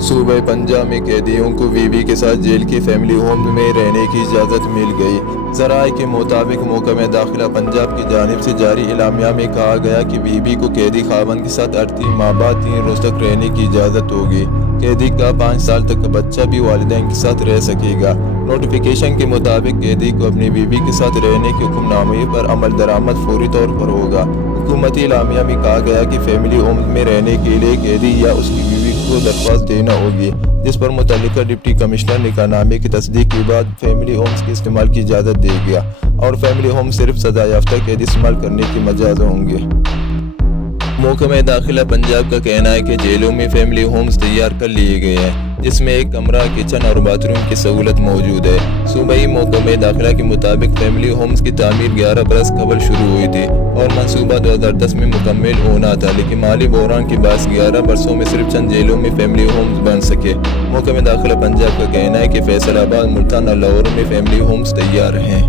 صوبہ پنجاب میں قیدیوں کو بیوی کے ساتھ جیل کی فیملی ہوم میں رہنے کی اجازت مل گئی۔ ذرائع کے مطابق محکمہ داخلہ پنجاب کی جانب سے جاری اعلامیہ میں کہا گیا کہ بیوی کو قیدی خاوند کے ساتھ 38 ماہ بعد 3 روز تک رہنے کی اجازت ہوگی۔ قیدی کا 5 سال تک کا بچہ بھی والدین کے ساتھ رہ سکے گا۔ نوٹیفیکیشن کے مطابق قیدی کو اپنی بیوی کے ساتھ رہنے کے حکم نامے پر عمل درآمد فوری طور پر ہوگا۔ حکومتی اعلامیہ میں کہا گیا کہ فیملی ہوم میں رہنے کے لیے قیدی یا اس کی بیوی کو درخواست دینا ہوگی، جس پر متعلقہ ڈپٹی کمشنر نکاح-نامے کی تصدیق کے بعد فیملی ہومز کے استعمال کی اجازت دے گا، اور فیملی ہوم صرف سزا یافتہ قیدی استعمال کرنے کے مجاز ہوں گے۔ محکمہ داخلہ پنجاب کا کہنا ہے کہ جیلوں میں فیملی ہومز تیار کر لیے گئے ہیں، جس میں ایک کمرہ، کچن اور باتھ روم کی سہولت موجود ہے۔ صوبائی محکمہ داخلہ کے مطابق فیملی ہومز کی تعمیر 11 برس قبل شروع ہوئی تھی اور منصوبہ 2010 میں مکمل ہونا تھا، لیکن مالی بحران کے باعث 11 برسوں میں صرف چند جیلوں میں فیملی ہومز بن سکے۔ محکمہ داخلہ پنجاب کا کہنا ہے کہ فیصل آباد، ملتان اور لاہور میں فیملی ہومز تیار ہیں۔